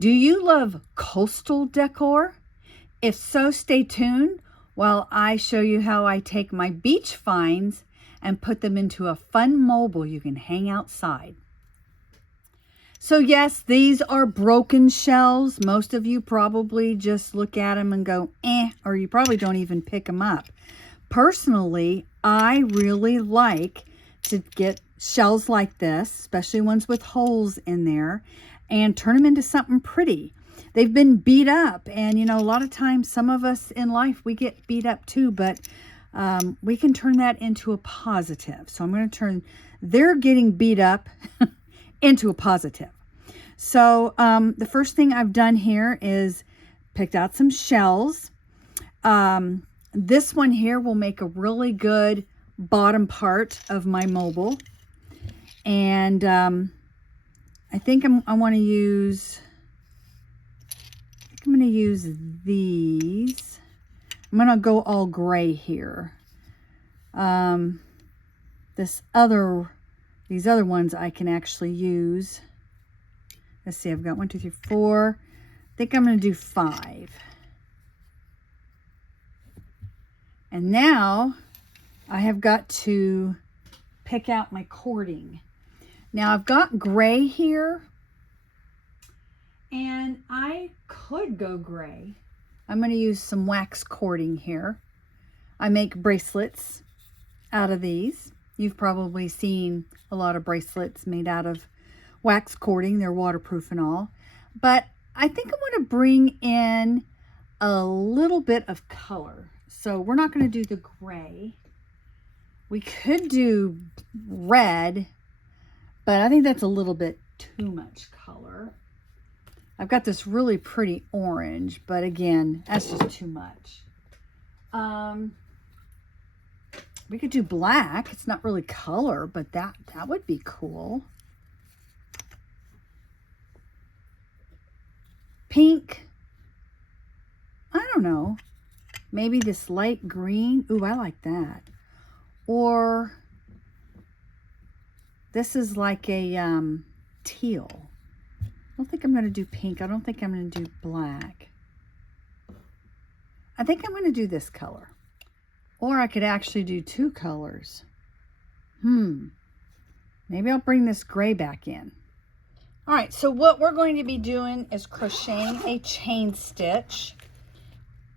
Do you love coastal decor? If so, stay tuned while I show you how I take my beach finds and put them into a fun mobile you can hang outside. So yes, these are broken shells. Most of you probably just look at them and go, eh, or you probably don't even pick them up. Personally, I really like to get shells like this, especially ones with holes in there, and turn them into something pretty. They've been beat up, and you know, a lot of times some of us in life, we get beat up too, but we can turn that into a positive. So I'm going to turn their getting beat up into a positive. So the first thing I've done here is picked out some shells. This one here will make a really good bottom part of my mobile. And I think I want to use, I'm going to use these. I'm going to go all gray here. These other ones I can actually use. Let's see, I've got 1, 2, 3, 4. I think I'm going to do 5. And now I have got to pick out my cording. Now I've got gray here, and I could go gray. I'm going to use some wax cording here. I make bracelets out of these. You've probably seen a lot of bracelets made out of wax cording. They're waterproof and all. But I think I want to bring in a little bit of color. So we're not going to do the gray. We could do red, but I think that's a little bit too much color. I've got this really pretty orange, but again, that's just too much. We could do black. It's not really color, but that would be cool. Pink. I don't know. Maybe this light green. Ooh, I like that. Or this is like a teal. I don't think I'm going to do pink. I don't think I'm going to do black. I think I'm going to do this color. Or I could actually do 2 colors. Maybe I'll bring this gray back in. All right, so what we're going to be doing is crocheting a chain stitch.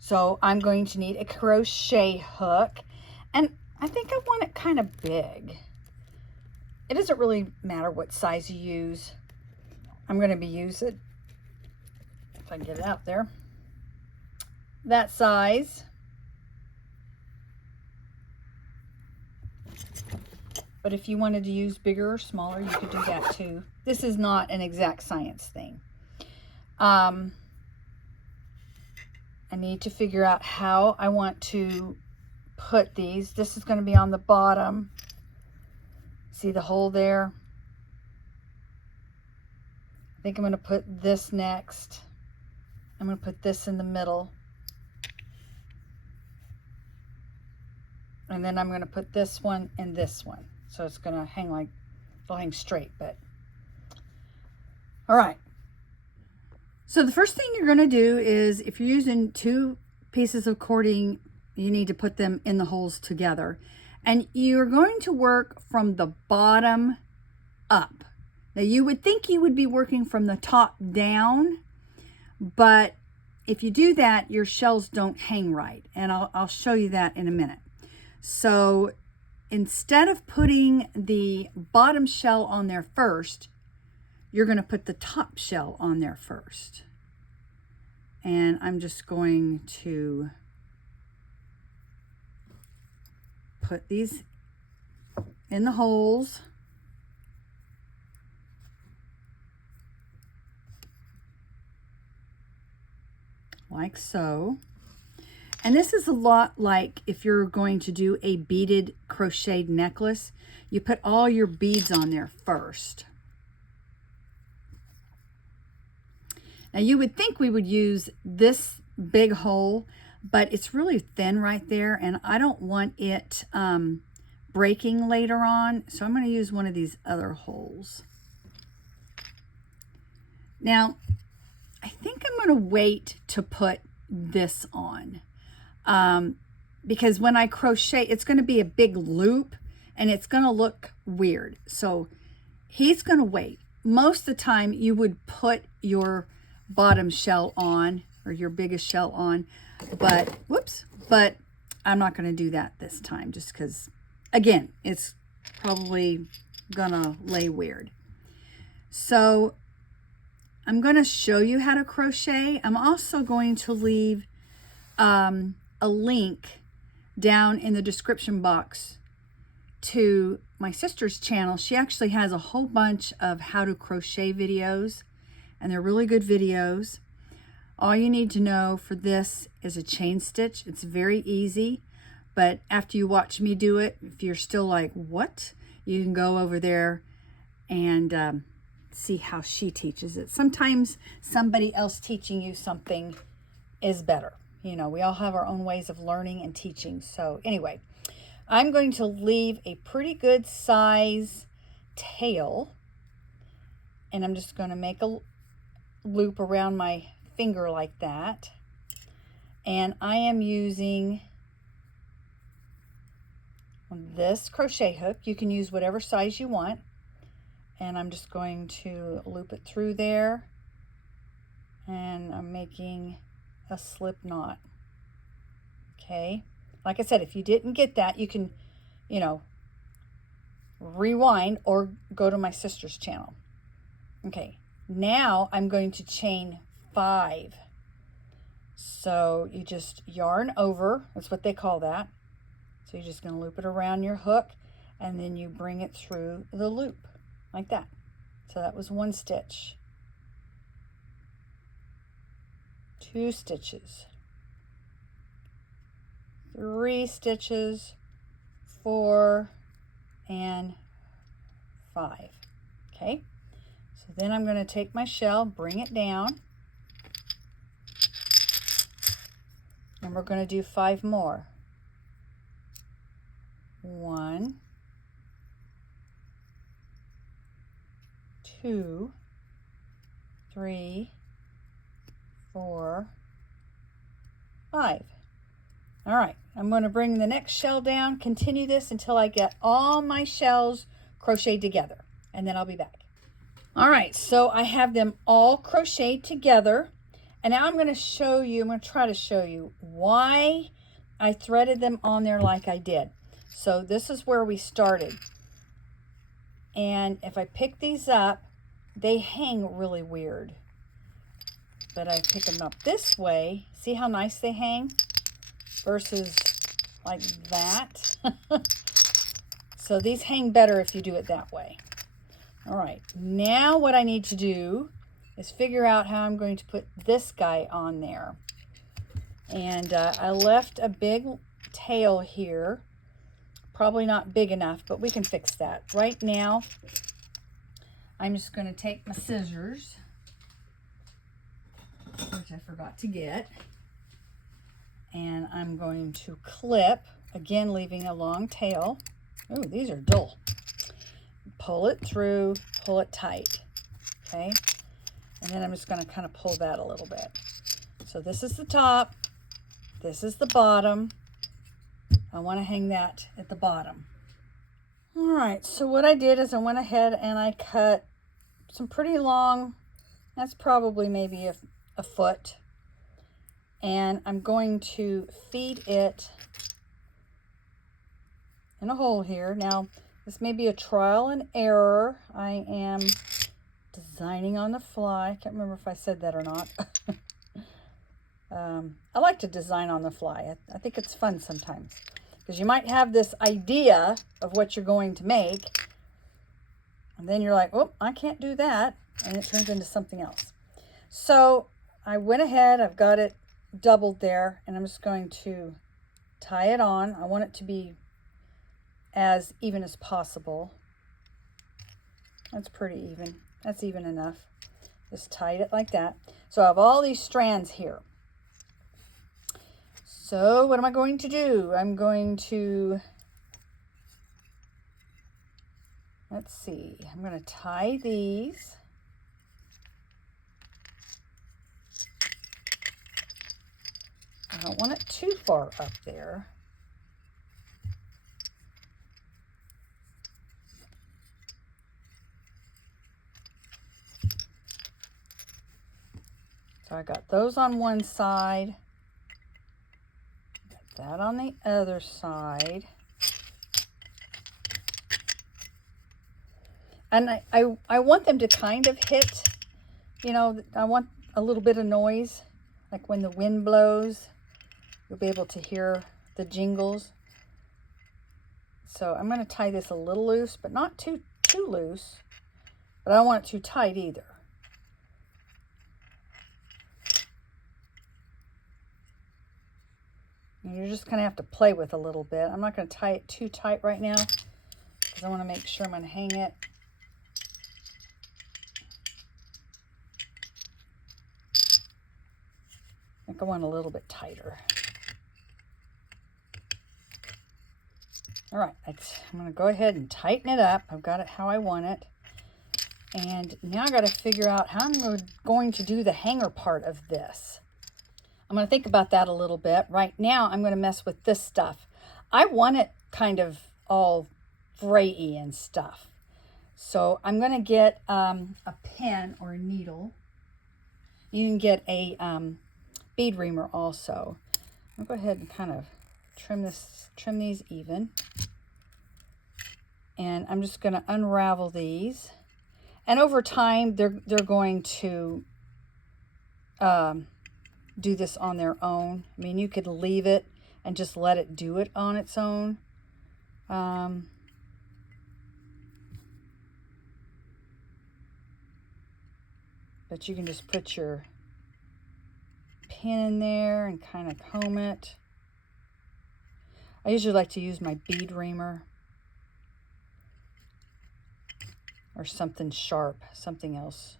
So I'm going to need a crochet hook. And I think I want it kind of big. It doesn't really matter what size you use. I'm going to be using, if I can get it out there, that size. But if you wanted to use bigger or smaller, you could do that too. This is not an exact science thing. I need to figure out how I want to put these. This is going to be on the bottom. See the hole there? I think I'm going to put this next. I'm going to put this in the middle. And then I'm going to put this one and this one. So it's going to hang like, it'll hang straight, but. All right. So the first thing you're going to do is, if you're using 2 pieces of cording, you need to put them in the holes together. And you're going to work from the bottom up. Now you would think you would be working from the top down, but if you do that, your shells don't hang right. And I'll show you that in a minute. So instead of putting the bottom shell on there first, you're going to put the top shell on there first. And I'm just going to put these in the holes. Like so. And this is a lot like if you're going to do a beaded crocheted necklace, you put all your beads on there first. Now you would think we would use this big hole, but it's really thin right there, and I don't want it breaking later on, so I'm going to use one of these other holes. Now, going to wait to put this on because when I crochet, it's going to be a big loop and it's going to look weird. So he's going to wait. Most of the time you would put your bottom shell on or your biggest shell on, but whoops, but I'm not going to do that this time just because, again, it's probably going to lay weird. So I'm going to show you how to crochet. I'm also going to leave a link down in the description box to my sister's channel. She actually has a whole bunch of how to crochet videos, and they're really good videos. All you need to know for this is a chain stitch. It's very easy, but after you watch me do it, if you're still like, what? You can go over there and see how she teaches it. Sometimes somebody else teaching you something is better. You know, we all have our own ways of learning and teaching. So anyway, I'm going to leave a pretty good size tail, and I'm just going to make a loop around my finger like that. And I am using this crochet hook. You can use whatever size you want. And I'm just going to loop it through there. And I'm making a slip knot. Okay. Like I said, if you didn't get that, you can, you know, rewind or go to my sister's channel. Okay. Now I'm going to chain 5. So you just yarn over. That's what they call that. So you're just going to loop it around your hook and then you bring it through the loop like that. So that was 1 stitch. 2 stitches. 3 stitches. 4 and 5. Okay. So then I'm going to take my shell, bring it down, and we're going to do 5 more. 1, 2, 3, 4, 5. All right, I'm going to bring the next shell down, continue this until I get all my shells crocheted together, and then I'll be back. All right, so I have them all crocheted together, and now I'm going to try to show you why I threaded them on there like I did. So this is where we started. And if I pick these up, they hang really weird. But I pick them up this way. See how nice they hang? Versus like that. So these hang better if you do it that way. All right, now what I need to do is figure out how I'm going to put this guy on there. And I left a big tail here. Probably not big enough, but we can fix that. Right now, I'm just going to take my scissors, which I forgot to get, and I'm going to clip, again leaving a long tail. Ooh, these are dull. Pull it through, pull it tight, okay? And then I'm just going to kind of pull that a little bit. So this is the top, this is the bottom. I want to hang that at the bottom. All right, so what I did is I went ahead and I cut some pretty long, that's probably maybe a foot. And I'm going to feed it in a hole here. Now, this may be a trial and error. I am designing on the fly. I can't remember if I said that or not. I like to design on the fly. I think it's fun sometimes. Because you might have this idea of what you're going to make. And then you're like, oh, I can't do that. And it turns into something else. So I went ahead. I've got it doubled there. And I'm just going to tie it on. I want it to be as even as possible. That's pretty even. That's even enough. Just tied it like that. So I have all these strands here. So what am I going to do? I'm going to, let's see, I'm going to tie these. don't want it too far up there. So I got those on one side, got that on the other side. And I want them to kind of hit, you know, I want a little bit of noise, like when the wind blows, you'll be able to hear the jingles. So I'm going to tie this a little loose, but not too loose, but I don't want it too tight either. And you're just going to have to play with a little bit. I'm not going to tie it too tight right now because I want to make sure I'm going to hang it. I think I want a little bit tighter. All right, I'm going to go ahead and tighten it up. I've got it how I want it. And now I got to figure out how I'm going to do the hanger part of this. I'm going to think about that a little bit. Right now, I'm going to mess with this stuff. I want it kind of all fray-y and stuff. So I'm going to get a pen or a needle. You can get a bead reamer also. I'll go ahead and kind of trim these even. And I'm just going to unravel these. And over time, they're going to do this on their own. I mean, you could leave it and just let it do it on its own. But you can just put your pin in there and kind of comb it. I usually like to use my bead reamer or something sharp, something else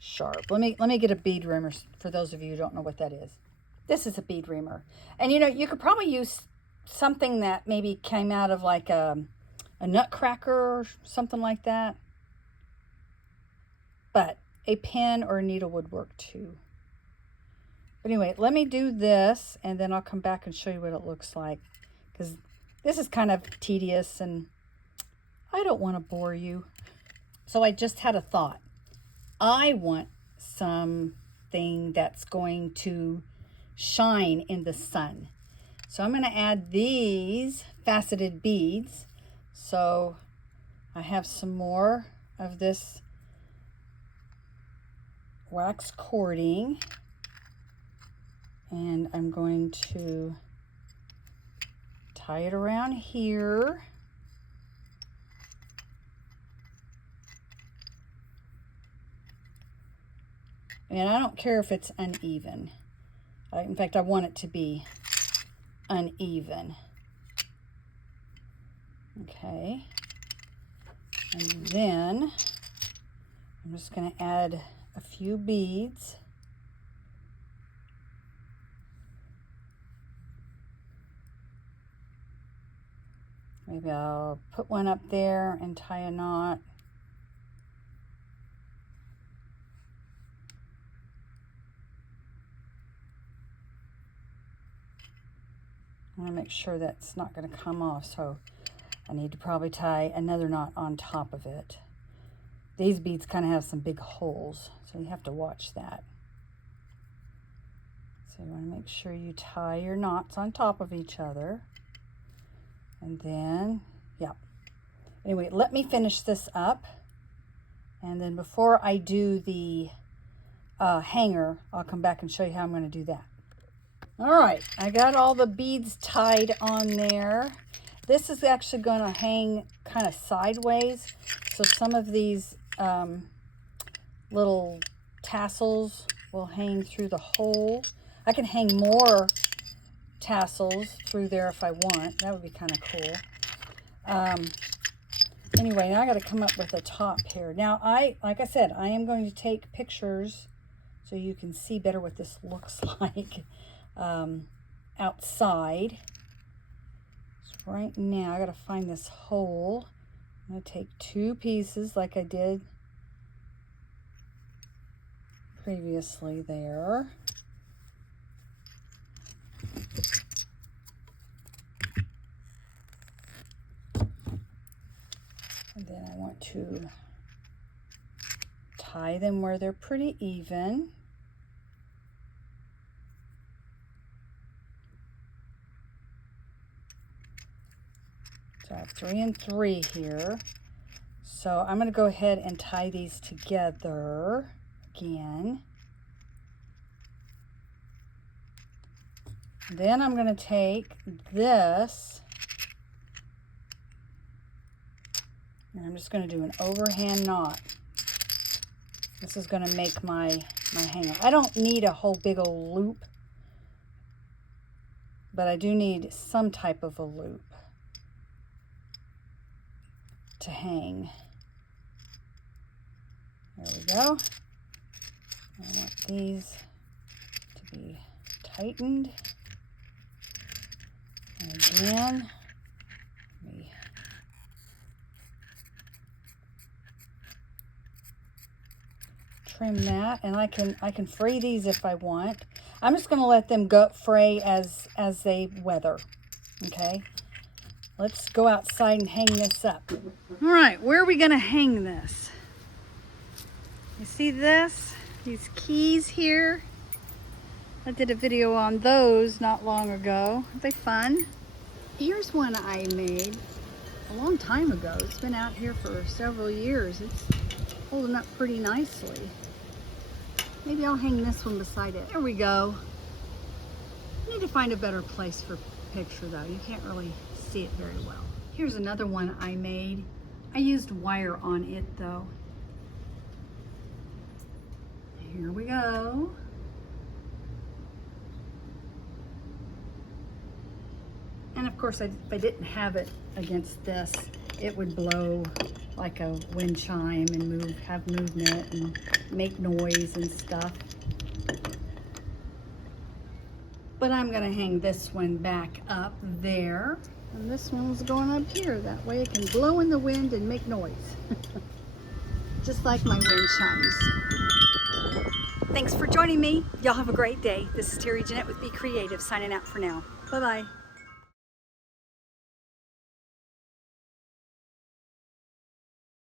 sharp. Let me get a bead reamer for those of you who don't know what that is. This is a bead reamer. And you know, you could probably use something that maybe came out of like a nutcracker or something like that. But a pen or a needle would work too. But anyway, let me do this and then I'll come back and show you what it looks like. Because this is kind of tedious and I don't want to bore you. So I just had a thought. I want something that's going to shine in the sun. So I'm going to add these faceted beads. So I have some more of this wax cording. And I'm going to tie it around here. And I don't care if it's uneven. In fact, I want it to be uneven. Okay. And then I'm just going to add a few beads. Maybe I'll put one up there and tie a knot. I want to make sure that's not going to come off, so I need to probably tie another knot on top of it. These beads kind of have some big holes, so you have to watch that. So you want to make sure you tie your knots on top of each other. And then, yeah. Anyway, let me finish this up. And then before I do the hanger, I'll come back and show you how I'm going to do that. All right, I got all the beads tied on there. This is actually going to hang kind of sideways. So some of these little tassels will hang through the hole. I can hang more tassels through there if I want. That would be kind of cool. Anyway, now I got to come up with a top here. Now, like I said, I am going to take pictures so you can see better what this looks like outside. So right now, I got to find this hole. I'm going to take two pieces like I did previously there. tie them where they're pretty even. So I have 3 and 3 here. So I'm going to go ahead and tie these together again. Then I'm going to take this and I'm just going to do an overhand knot. This is going to make my hanger. I don't need a whole big old loop, but I do need some type of a loop to hang. There we go. I want these to be tightened. And again, let me trim that, and I can fray these if I want. I'm just going to let them go fray as they weather. Okay. Let's go outside and hang this up. All right, where are we going to hang this? You see this? These keys here? I did a video on those not long ago. Are they fun? Here's one I made a long time ago. It's been out here for several years. It's holding up pretty nicely. Maybe I'll hang this one beside it. There we go. I need to find a better place for picture though. You can't really see it very well. Here's another one I made. I used wire on it though. Here we go. And of course, if I didn't have it against this, it would blow like a wind chime and have movement and make noise and stuff. But I'm gonna hang this one back up there. And this one's going up here. That way it can blow in the wind and make noise. Just like my wind chimes. Thanks for joining me. Y'all have a great day. This is Terry Jeanette with Be Creative signing out for now. Bye-bye.